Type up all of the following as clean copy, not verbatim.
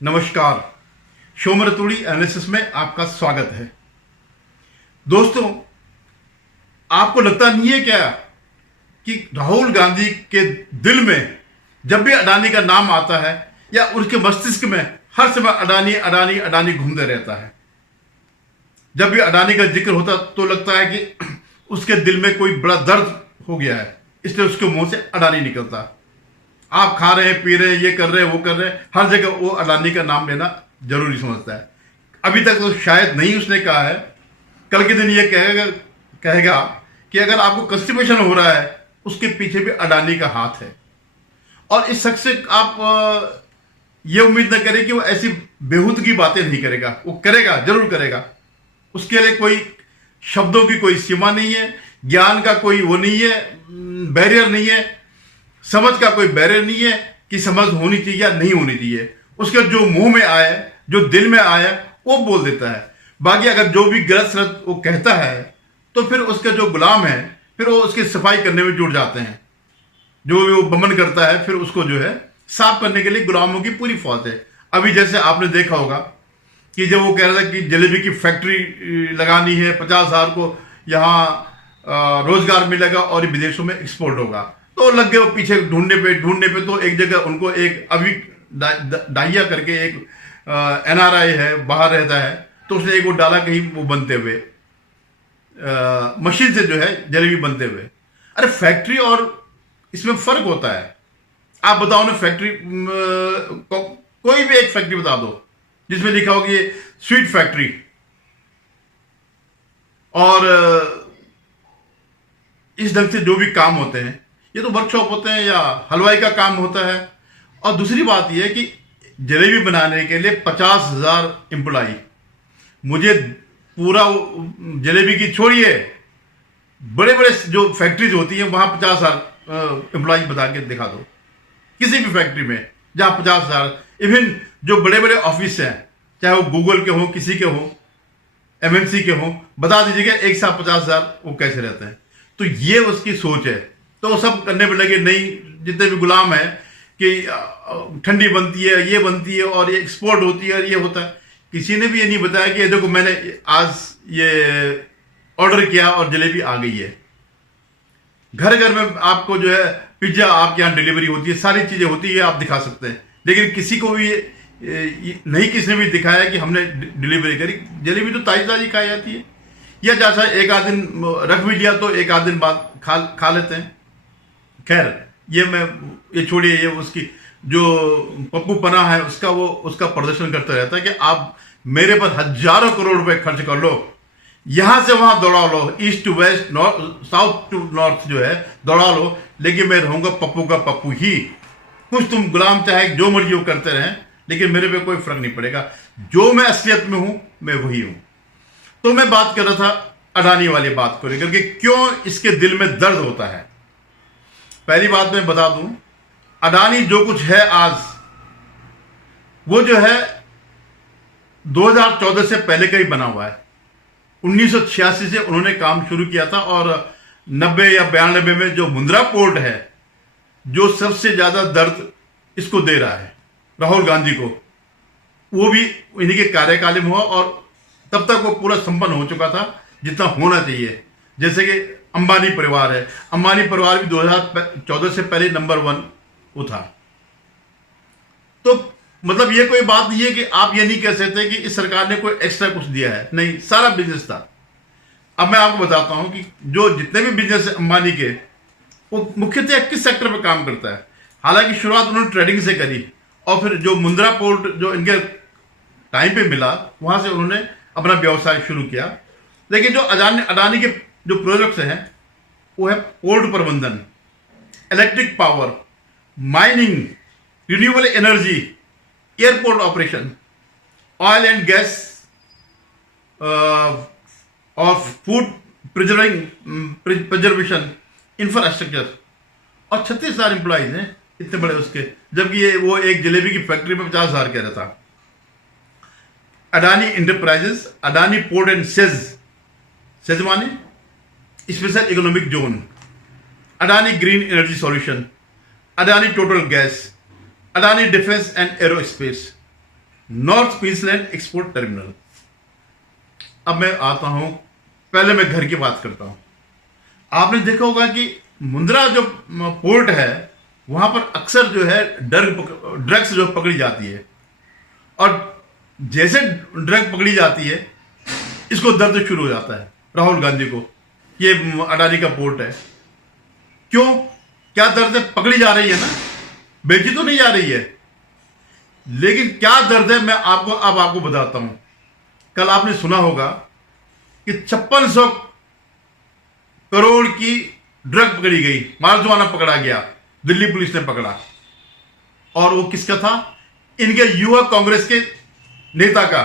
नमस्कार, शोमर रतूड़ी एनालिसिस में आपका स्वागत है। दोस्तों, आपको लगता नहीं है क्या कि राहुल गांधी के दिल में जब भी अडानी का नाम आता है या उसके मस्तिष्क में हर समय अडानी अडानी अडानी घूमते रहता है। जब भी अडानी का जिक्र होता तो लगता है कि उसके दिल में कोई बड़ा दर्द हो गया है, इसलिए उसके मुंह से अडानी निकलता। आप खा रहे हैं, पी रहे हैं, ये कर रहे हैं, वो कर रहे हैं, हर जगह वो अडानी का नाम लेना जरूरी समझता है। अभी तक तो शायद नहीं उसने कहा है, कल के दिन ये कहेगा कि अगर आपको कंस्टिपेशन हो रहा है उसके पीछे भी अडानी का हाथ है। और इस शख्स से आप ये उम्मीद न करें कि वो ऐसी बेहूद की बातें नहीं करेगा। वो करेगा, जरूर करेगा। उसके लिए कोई शब्दों की कोई सीमा नहीं है, ज्ञान का कोई वो नहीं है, बैरियर नहीं है, समझ का कोई बैरियर नहीं है कि समझ होनी चाहिए या नहीं होनी चाहिए। उसके जो मुंह में आए, जो दिल में आए, वो बोल देता है। बाकी अगर जो भी गलत सलत वो कहता है तो फिर उसके जो गुलाम है फिर वो उसकी सफाई करने में जुट जाते हैं। जो भी वो बमन करता है फिर उसको जो है साफ करने के लिए गुलामों की पूरी फौज है। अभी जैसे आपने देखा होगा कि जब वो कह रहा था कि जलेबी की फैक्ट्री लगानी है, 50,000 को यहाँ रोजगार मिलेगा और ये विदेशों में एक्सपोर्ट होगा, तो लग गए वो पीछे ढूंढने पे। तो एक जगह उनको एक अभी डाहिया करके एक NRI है, बाहर रहता है, तो उसने एक वो डाला कहीं वो बनते हुए मशीन से जो है जलेबी बनते हुए। अरे फैक्ट्री और इसमें फर्क होता है। आप बताओ ना, फैक्ट्री कोई भी एक फैक्ट्री बता दो जिसमें लिखा हो कि ये स्वीट फैक्ट्री, और इस ढंग से जो भी काम होते हैं ये तो वर्कशॉप होते हैं या हलवाई का काम होता है। और दूसरी बात यह है कि जलेबी बनाने के लिए 50,000 एम्प्लॉई, मुझे पूरा जलेबी की छोड़िए, बड़े बड़े जो फैक्ट्रीज होती हैं वहां 50,000 एम्प्लॉई बता के दिखा दो, किसी भी फैक्ट्री में जहां 50,000। इवन जो बड़े बड़े ऑफिस हैं, चाहे वो गूगल के हों, किसी के हों, MNC के हों, बता दीजिएगा एक साथ 50,000 वो कैसे रहते हैं। तो ये उसकी सोच है। तो वो सब करने में लगे, नहीं जितने भी गुलाम है कि ठंडी बनती है, ये बनती है और ये एक्सपोर्ट होती है और ये होता है। किसी ने भी ये नहीं बताया कि देखो मैंने आज ये ऑर्डर किया और जलेबी आ गई है। घर घर में आपको जो है पिज्जा आपके यहाँ डिलीवरी होती है, सारी चीजें होती है, आप दिखा सकते हैं। लेकिन किसी को भी नहीं, किसी ने भी दिखाया कि हमने डिलीवरी करी। जलेबी तो ताजी ताजी खाई जाती है, या जैसा एक आध दिन रख भी लिया तो एक आध दिन बाद खा लेते हैं। खैर ये छोड़िए, ये उसकी जो पप्पू पना है उसका प्रदर्शन करता रहता है कि आप मेरे पर हजारों करोड़ रुपए खर्च कर लो, यहां से वहां दौड़ा लो, east to west, south to north जो है दौड़ा लो, लेकिन मैं रहूंगा पप्पू का पप्पू ही। कुछ तुम गुलाम चाहे जो मर्जी वो करते रहें, लेकिन मेरे पे कोई फर्क नहीं पड़ेगा। जो मैं असलियत में हूं मैं वही हूं। तो मैं बात कर रहा था अडानी वाली बात को लेकर के, क्यों इसके दिल में दर्द होता है। पहली बात मैं बता दूं, अडानी जो कुछ है आज, वो जो है 2014 से पहले का ही बना हुआ है। 1986 से उन्होंने काम शुरू किया था और 90 या 92 में जो मुंद्रा पोर्ट है, जो सबसे ज्यादा दर्द इसको दे रहा है राहुल गांधी को, वो भी इन्हीं के कार्यकाल में हुआ और तब तक वो पूरा संपन्न हो चुका था जितना होना चाहिए। जैसे कि अंबानी परिवार है, अंबानी परिवार भी 2014 से पहले नंबर 1 वो था। तो मतलब ये कोई बात नहीं है कि आप ये नहीं कह सकते कि इस सरकार ने कोई एक्स्ट्रा कुछ दिया है, नहीं, सारा बिजनेस था। अब मैं आपको बताता हूं कि जो जितने भी बिजनेस है अंबानी के, वो मुख्यतः किस सेक्टर पर काम करता है। हालांकि शुरुआत उन्होंने ट्रेडिंग से करी और फिर जो मुंद्रा पोर्ट जो इनके टाइम पे मिला, वहां से उन्होंने अपना व्यवसाय शुरू किया। लेकिन जो अडानी के जो प्रोजेक्ट्स हैं वो है पोर्ट प्रबंधन, electric power, mining, renewable energy, airport operation, oil and gas और फूड प्रिजर्वेशन, इंफ्रास्ट्रक्चर। और 36,000 एम्प्लॉइज हैं इतने बड़े उसके, जबकि ये वो एक जलेबी की फैक्ट्री में 50,000 कह रहा था। Adani enterprises, Adani port and says, Sejwani special economic zone, Adani green energy solution, Adani total gas, Adani defence and aerospace, north Queensland export terminal. अब मैं आता हूं, पहले मैं घर की बात करता हूं। आपने देखा होगा कि मुंद्रा जो पोर्ट है वहां पर अक्सर जो है ड्रग्स जो पकड़ी जाती है, और जैसे ड्रग पकड़ी जाती है इसको दर्द शुरू हो जाता है राहुल गांधी को। ये अडानी का पोर्ट है, क्यों, क्या दर्द है? पकड़ी जा रही है ना, बेची तो नहीं जा रही है, लेकिन क्या दर्द है मैं आपको बताता हूं। कल आपने सुना होगा कि 5600 करोड़ की ड्रग पकड़ी गई, मार्जुआना पकड़ा गया, दिल्ली पुलिस ने पकड़ा। और वो किसका था? इनके युवा कांग्रेस के नेता का,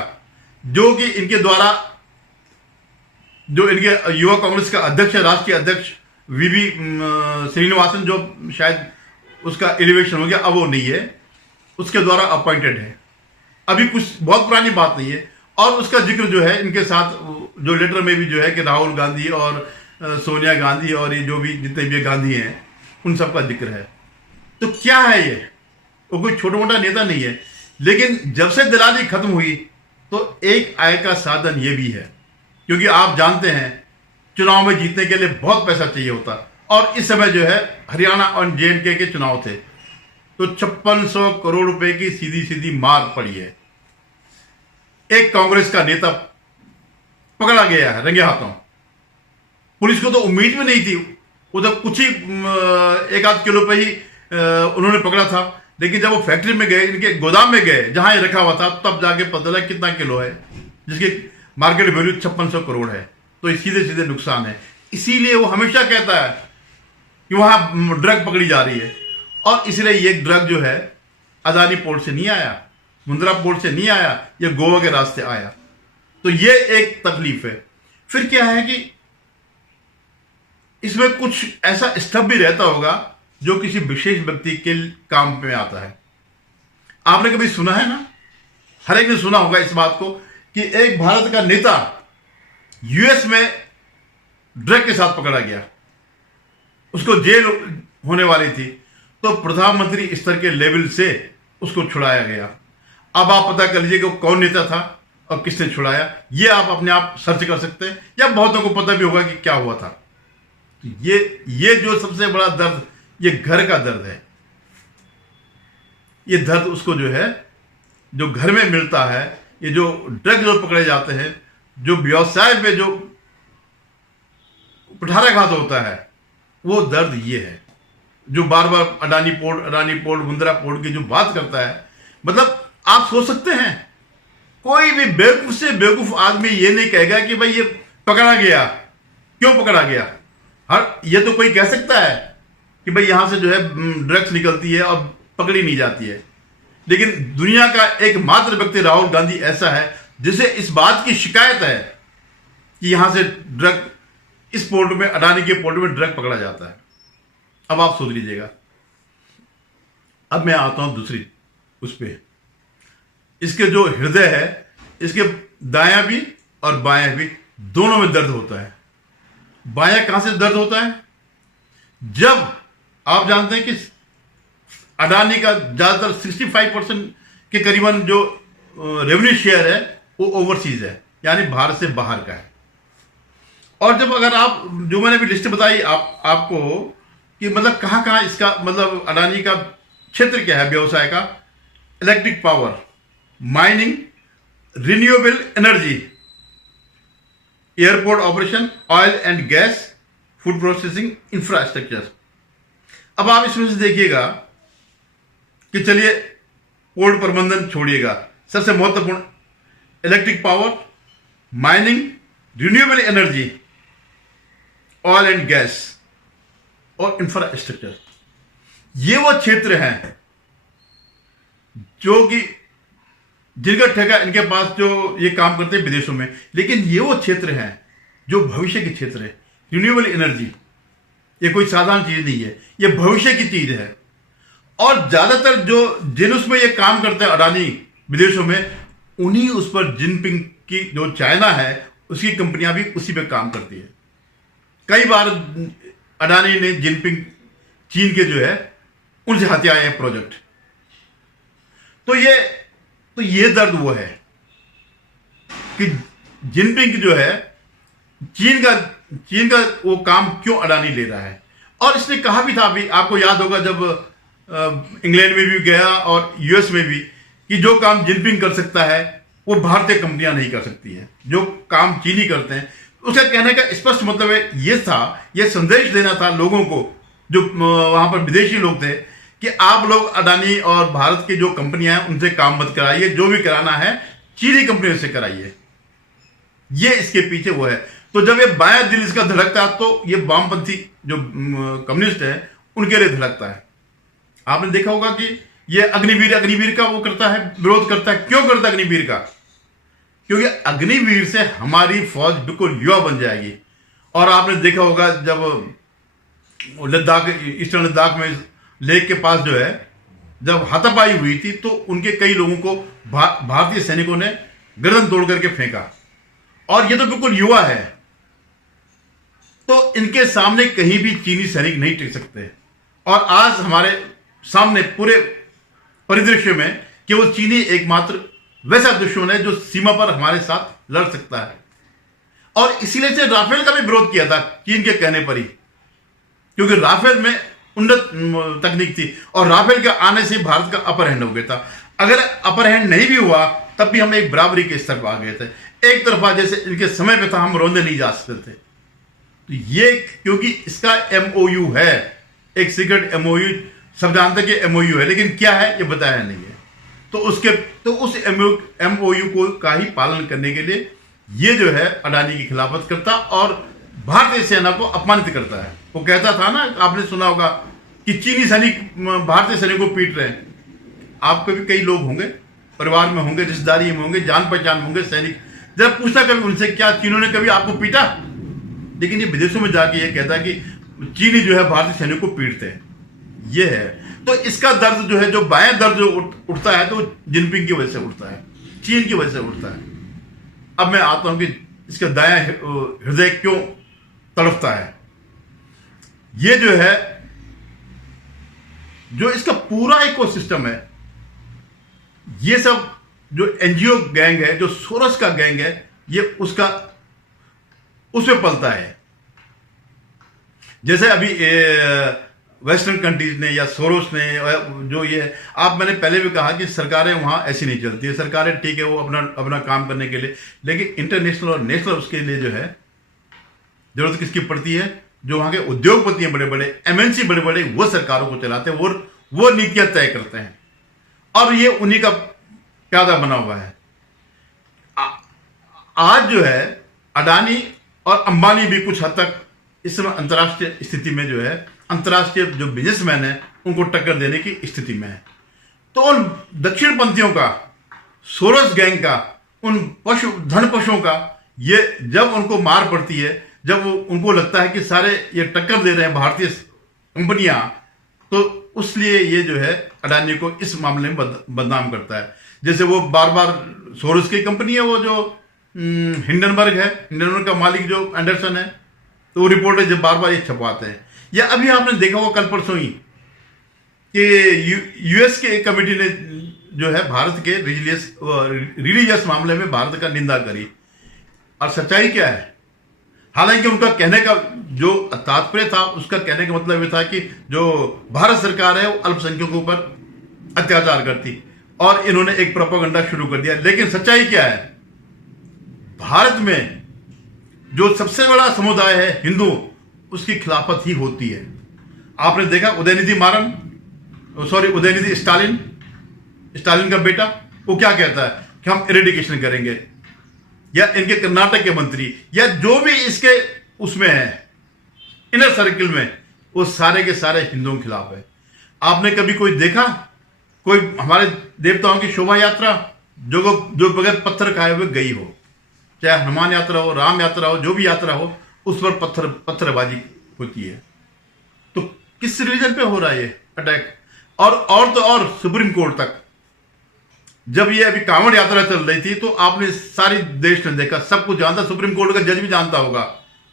जो कि इनके द्वारा, जो इनके युवा कांग्रेस का अध्यक्ष है, राष्ट्रीय अध्यक्ष वीवी श्रीनिवासन, जो शायद उसका एलिवेशन हो गया, अब वो नहीं है, उसके द्वारा अपॉइंटेड है। अभी कुछ बहुत पुरानी बात नहीं है। और उसका जिक्र जो है इनके साथ जो लेटर में भी जो है कि राहुल गांधी और सोनिया गांधी और ये जो भी जितने भी गांधी हैं उन सब का जिक्र है। तो क्या है ये? वो कोई छोटा मोटा नेता नहीं है, लेकिन जब से दलाली खत्म हुई तो एक आय का साधन ये भी है, क्योंकि आप जानते हैं चुनाव में जीतने के लिए बहुत पैसा चाहिए होता, और इस समय जो है हरियाणा और JNK के चुनाव थे, तो 5600 करोड़ रुपए की सीधी सीधी मार पड़ी है। एक कांग्रेस का नेता पकड़ा गया है रंगे हाथों। पुलिस को तो उम्मीद भी नहीं थी, वो तो कुछ ही 1-8 किलो पे ही उन्होंने पकड़ा था, लेकिन जब वो फैक्ट्री में गए, इनके गोदाम में गए जहां ये रखा हुआ था, तब जाके पता लगा कितना किलो है, जिसकी मार्केट वैल्यू 5600 करोड़ है। तो ये सीधे सीधे नुकसान है। इसीलिए वो हमेशा कहता है कि वहां ड्रग पकड़ी जा रही है, और इसलिए ये ड्रग जो है अदानी पोर्ट से नहीं आया, मुंद्रा पोर्ट से नहीं आया, ये गोवा के रास्ते आया। तो ये एक तकलीफ है। फिर क्या है कि इसमें कुछ ऐसा स्टफ भी रहता होगा जो किसी विशेष व्यक्ति के काम में आता है। आपने कभी सुना है ना, हर एक ने सुना होगा इस बात को, कि एक भारत का नेता US में ड्रग के साथ पकड़ा गया, उसको जेल होने वाली थी, तो प्रधानमंत्री स्तर के लेवल से उसको छुड़ाया गया। अब आप पता कर लीजिए कि वो कौन नेता था और किसने छुड़ाया। ये आप अपने आप सर्च कर सकते हैं, या बहुतों को पता भी होगा कि क्या हुआ था। ये जो सबसे बड़ा दर्द, ये घर का दर्द है। ये दर्द उसको जो है, जो घर में मिलता है, ये जो ड्रग जो पकड़े जाते हैं, जो व्यवसाय में जो कुठाराघात होता है, वो दर्द ये है, जो बार बार अडानी पोर्ट मुंद्रा पोर्ट की जो बात करता है। मतलब आप सोच सकते हैं, कोई भी बेवकूफ से बेवकूफ आदमी ये नहीं कहेगा कि भाई ये पकड़ा गया, क्यों पकड़ा गया। ये तो कोई कह सकता है कि भाई यहां से जो है ड्रग्स निकलती है और पकड़ी नहीं जाती है, लेकिन दुनिया का एकमात्र व्यक्ति राहुल गांधी ऐसा है जिसे इस बात की शिकायत है कि यहां से ड्रग, इस पोर्ट में, अडानी के पोर्ट में ड्रग पकड़ा जाता है। अब आप सोच लीजिएगा। अब मैं आता हूं दूसरी उस पे, इसके जो हृदय है, इसके दायां भी और बायां भी दोनों में दर्द होता है। बायां कहां से दर्द होता है? जब आप जानते हैं कि अडानी का ज्यादातर 65% के करीबन जो रेवेन्यू शेयर है वो ओवरसीज है, यानी भारत से बाहर का है। और जब अगर आप, जो मैंने भी लिस्ट बताई आपको कि मतलब कहां कहां इसका, मतलब अडानी का क्षेत्र क्या है व्यवसाय का, electric power, mining, renewable energy, airport operation, oil and gas, food processing, infrastructure. अब आप इसमें से देखिएगा कि चलिए पोर्ट प्रबंधन छोड़िएगा, सबसे महत्वपूर्ण electric power, mining, renewable energy, oil and gas और इंफ्रास्ट्रक्चर, ये वो क्षेत्र हैं जो कि जिनका ठेका इनके पास, जो ये काम करते हैं विदेशों में। लेकिन ये वो क्षेत्र हैं जो भविष्य के क्षेत्र है। रिन्यूएबल एनर्जी ये कोई साधारण चीज नहीं है, ये भविष्य की चीज है। और ज्यादातर जिन उसमें ये काम करते हैं अडानी विदेशों में, उन्हीं उस पर जिनपिंग की जो चाइना है उसकी कंपनियां भी उसी पे काम करती है। कई बार अडानी ने जिनपिंग चीन के जो है उनसे हत्या है प्रोजेक्ट। तो ये दर्द वो है कि जिनपिंग जो है चीन का वो काम क्यों अडानी ले रहा है। और इसने कहा भी था, अभी आपको याद होगा जब इंग्लैंड में भी गया और यूएस में भी, कि जो काम जिनपिंग कर सकता है वो भारतीय कंपनियां नहीं कर सकती हैं, जो काम चीनी करते हैं। उसका कहने का स्पष्ट मतलब ये था, ये संदेश देना था लोगों को जो वहां पर विदेशी लोग थे कि आप लोग अडानी और भारत की जो कंपनियां हैं उनसे काम मत कराइए, जो भी कराना है चीनी कंपनियों से कराइए। ये इसके पीछे वो है। तो जब ये बायां दिल इसका धड़कता है तो ये वामपंथी जो कम्युनिस्ट है उनके लिए धड़कता है। आपने देखा होगा कि ये अग्निवीर का वो करता है, विरोध करता है। क्यों करता है अग्निवीर का? क्योंकि अग्निवीर से हमारी फौज बिल्कुल युवा बन जाएगी। और आपने देखा होगा जब लद्दाख, ईस्टर्न लद्दाख में लेक के पास जो है जब हाथापाई हुई थी तो उनके कई लोगों को भारतीय सैनिकों ने गर्दन तोड़ करके फेंका। और ये तो बिल्कुल युवा है, तो इनके सामने कहीं भी चीनी सैनिक नहीं टिक सकते। और आज हमारे सामने पूरे परिदृश्य में केवल चीनी एकमात्र वैसा दुश्मन है जो सीमा पर हमारे साथ लड़ सकता है। और इसीलिए से राफेल का भी विरोध किया था चीन के कहने पर ही, क्योंकि राफेल में उन्नत तकनीक थी और राफेल के आने से भारत का अपर हैंड हो गया था। अगर अपर हैंड नहीं भी हुआ तब भी हम एक बराबरी के स्तर पर आ गए थे। एक तरफा जैसे इनके समय पे था, हम रोंदे नहीं जा सकते थे। तो ये क्योंकि इसका एमओयू है, एक सीक्रेट एमओयू, सब जानते कि एमओयू है, लेकिन क्या है ये बताया नहीं है। तो उस एमओयू को का ही पालन करने के लिए ये जो है अडानी की खिलाफत करता और भारतीय सेना को अपमानित करता है। वो कहता था ना, आपने सुना होगा कि चीनी सैनिक भारतीय सैनिक को पीट रहे हैं। आपके भी कई लोग होंगे, परिवार में होंगे, रिश्तेदारी में होंगे, जान पहचान होंगे सैनिक, जब पूछना कभी उनसे क्या चीनों ने कभी आपको पीटा? लेकिन ये विदेशों में जाके ये कहता है कि चीनी जो है भारतीय सैनिक को पीटते हैं। ये है। तो इसका दर्द जो है, जो बायां दर्द जो उठता है, तो जिनपिंग की वजह से उठता है, चीन की वजह से उठता है। अब मैं आता हूं कि इसका दायां हृदय क्यों तड़पता है। ये जो है, जो इसका पूरा इकोसिस्टम है, ये सब जो एनजीओ गैंग है, जो सोरोस का गैंग है, ये उसमें पलता है। जैसे अभी वेस्टर्न कंट्रीज ने या सोरोस ने जो ये, मैंने पहले भी कहा कि सरकारें वहां ऐसी नहीं चलती है। सरकारें ठीक है वो अपना काम करने के लिए, लेकिन इंटरनेशनल और नेशनल उसके लिए जो है जरूरत किसकी पड़ती है? जो वहां के उद्योगपति हैं, बड़े बड़े एमएनसी, बड़े बड़े, वो सरकारों को चलाते हैं, वो नीतियां तय करते हैं और ये उन्हीं का प्यादा बना हुआ है। आज जो है अडानी और अंबानी भी कुछ हद तक इस समय अंतर्राष्ट्रीय स्थिति में जो है, अंतर्राष्ट्रीय जो बिजनेसमैन है उनको टक्कर देने की स्थिति में है। तो उन दक्षिणपंथियों का, सोरोस गैंग का, उन धन पशुओं का, ये जब उनको मार पड़ती है, जब उनको लगता है कि सारे ये टक्कर दे रहे हैं भारतीय कंपनियां, तो उसलिए ये जो है अडानी को इस मामले में बदनाम करता है। जैसे वो बार बार, सोरोस की कंपनी है वो जो हिंडनबर्ग है, हिंडनबर्ग का मालिक जो एंडरसन है, तो वो रिपोर्टर जब बार बार ये छपवाते हैं। या अभी आपने देखा होगा कल परसों ही कि यूएस के एक कमेटी ने जो है भारत के रिलीजियस मामले में भारत का निंदा करी। और सच्चाई क्या है? हालांकि उनका कहने का जो तात्पर्य था, उसका कहने का मतलब ये था कि जो भारत सरकार है वो अल्पसंख्यकों पर अत्याचार करती, और इन्होंने एक प्रोपेगेंडा शुरू कर दिया। लेकिन सच्चाई क्या है? भारत में जो सबसे बड़ा समुदाय है हिंदू, उसकी खिलाफत ही होती है। आपने देखा उदयनिधि स्टालिन का बेटा, वो क्या कहता है कि हम इरेडिकेशन करेंगे, या इनके कर्नाटक के मंत्री, या जो भी इसके उसमें है इनर सर्किल में, वो सारे के सारे हिंदुओं के खिलाफ है। आपने कभी कोई देखा कोई हमारे देवताओं की शोभा यात्रा जो बगैर पत्थर खाए हुए गई हो, चाहे हनुमान यात्रा हो, राम यात्रा हो, जो भी यात्रा हो, उस पर पत्थरबाजी होती है। तो किस रिलीजन पे हो रहा है ये अटैक? और तो और सुप्रीम कोर्ट तक जब ये अभी कांवड़ यात्रा चल रही थी तो आपने सारी देश ने देखा, सब कुछ जानता, सुप्रीम कोर्ट का जज भी जानता होगा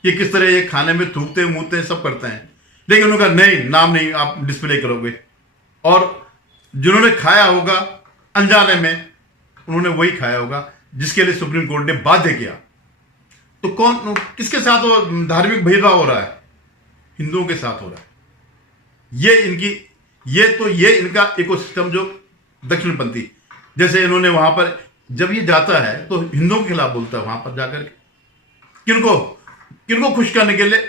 कि किस तरह ये खाने में थूकते मूतते सब करते हैं, लेकिन उन्होंने कहा नहीं, नाम नहीं आप डिस्प्ले करोगे। और जिन्होंने खाया होगा अनजाने में, उन्होंने वही खाया होगा जिसके लिए सुप्रीम कोर्ट ने बाध्य किया। तो कौन किसके साथ वो धार्मिक भेदभाव हो रहा है? हिंदुओं के साथ हो रहा है। ये इनका इकोसिस्टम जो दक्षिणपंथी, जैसे इन्होंने वहां पर जब ये जाता है तो हिंदुओं के खिलाफ बोलता है वहां पर जाकर के। किनको खुश करने के लिए?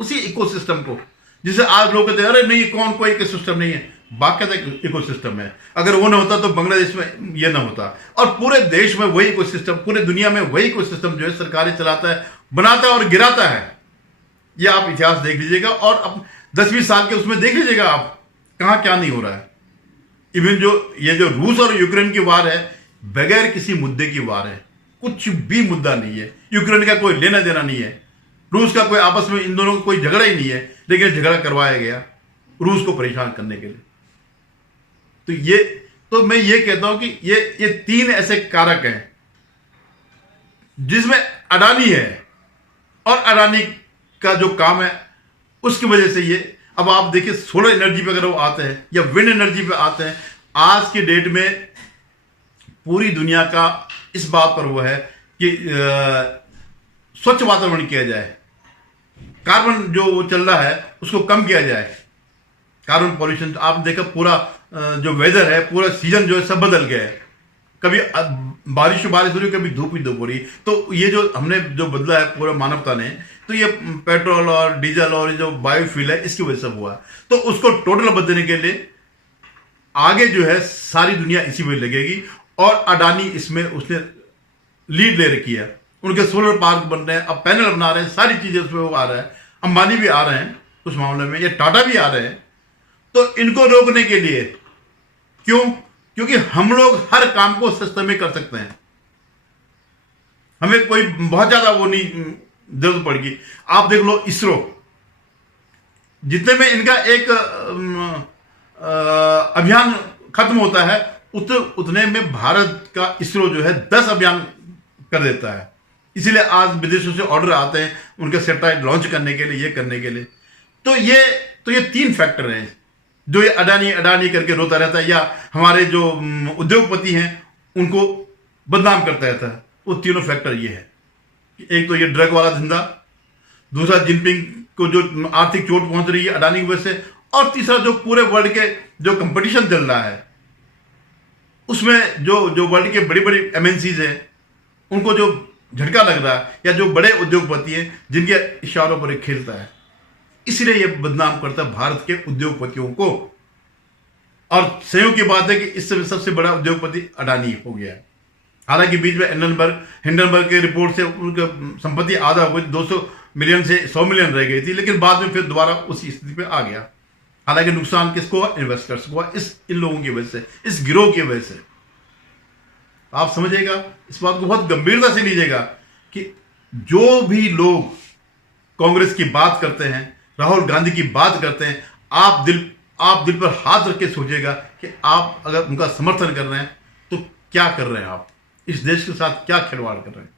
उसी इकोसिस्टम को, जिसे आज लोग कहते हैं अरे नहीं कौन कोई इकोसिस्टम नहीं है, बाकायदा इकोसिस्टम है। अगर वो ना होता तो बांग्लादेश में ये ना होता, और पूरे देश में वही इकोसिस्टम, पूरे दुनिया में वही इकोसिस्टम जो है सरकारें चलाता है, बनाता है और गिराता है। ये आप इतिहास देख लीजिएगा और अब 10-20 साल के उसमें देख लीजिएगा आप कहां क्या नहीं हो रहा है। इवन जो रूस और यूक्रेन की वार है, बगैर किसी मुद्दे की वार है, कुछ भी मुद्दा नहीं है। यूक्रेन का कोई लेना देना नहीं है, रूस का कोई आपस में, इन दोनों का कोई झगड़ा ही नहीं है, लेकिन झगड़ा करवाया गया रूस को परेशान करने के लिए। तो मैं ये कहता हूं कि ये 3 ऐसे कारक हैं जिसमें अडानी है, और अडानी का जो काम है उसकी वजह से ये, अब आप देखिए सोलर एनर्जी पे अगर वो आते हैं या विंड एनर्जी पे आते हैं, आज की डेट में पूरी दुनिया का इस बात पर वो है कि स्वच्छ वातावरण किया जाए, कार्बन जो चल रहा है उसको कम किया जाए, कार्बन पॉल्यूशन। आपने देखा पूरा जो वेदर है, पूरा सीजन जो है सब बदल गया है, कभी बारिश हो रही, कभी धूप हो रही। तो ये जो हमने जो बदला है पूरा मानवता ने, तो ये पेट्रोल और डीजल और जो बायोफ्यूल है इसकी वजह से हुआ। तो उसको टोटल बदलने के लिए आगे जो है सारी दुनिया इसी में लगेगी, और अडानी इसमें उसने लीड ले रखी है। उनके सोलर पार्क बन रहे हैं, अब पैनल बना रहे हैं, सारी चीजें उसमें वो आ रहा है। अंबानी भी आ रहे हैं उस मामले में, ये टाटा भी आ रहे हैं। तो इनको रोकने के लिए क्योंकि हम लोग हर काम को सस्ते में कर सकते हैं, हमें कोई बहुत ज्यादा वो नहीं जरूरत पड़ेगी। आप देख लो इसरो, जितने में इनका एक अभियान खत्म होता है उतने में भारत का इसरो जो है 10 अभियान कर देता है। इसीलिए आज विदेशों से ऑर्डर आते हैं उनके सैटेलाइट लॉन्च करने के लिए, ये करने के लिए। तो ये 3 फैक्टर हैं जो ये अडानी करके रोता रहता है, या हमारे जो उद्योगपति हैं उनको बदनाम करता रहता है। वो तीनों फैक्टर ये है, एक तो ये ड्रग वाला धंधा, दूसरा जिनपिंग को जो आर्थिक चोट पहुंच रही है अडानी की वजह से, और तीसरा जो पूरे वर्ल्ड के जो कंपटीशन चल रहा है उसमें जो वर्ल्ड के बड़ी बड़ी एमएनसीज हैं उनको जो झटका लग रहा है, या जो बड़े उद्योगपति हैं जिनके इशारों पर खेलता है, इसलिए ये बदनाम करता है भारत के उद्योगपतियों को। और संयोग की बात है कि इस समय सबसे बड़ा उद्योगपति अडानी हो गया है। हालांकि बीच में हिंडनबर्ग के रिपोर्ट से उनकी संपत्ति आधा हो गई, 200 मिलियन से 100 मिलियन रह गई थी, लेकिन बाद में फिर दोबारा उसी स्थिति पे आ गया। हालांकि नुकसान किसको हुआ? इन्वेस्टर्स को हुआ, इन लोगों की वजह से, इस गिरोह की वजह से। आप समझिएगा, इस बात को बहुत गंभीरता से लीजिएगा कि जो भी लोग कांग्रेस की बात करते हैं, राहुल गांधी की बात करते हैं, आप दिल पर हाथ रख के सोचिएगा कि आप अगर उनका समर्थन कर रहे हैं तो क्या कर रहे हैं, आप इस देश के साथ क्या खिलवाड़ कर रहे हैं।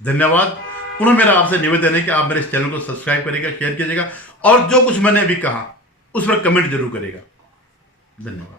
धन्यवाद। पुनः मेरा आपसे निवेदन है कि आप मेरे इस चैनल को सब्सक्राइब करिएगा, शेयर कीजिएगा, और जो कुछ मैंने अभी कहा उस पर कमेंट जरूर करिएगा। धन्यवाद।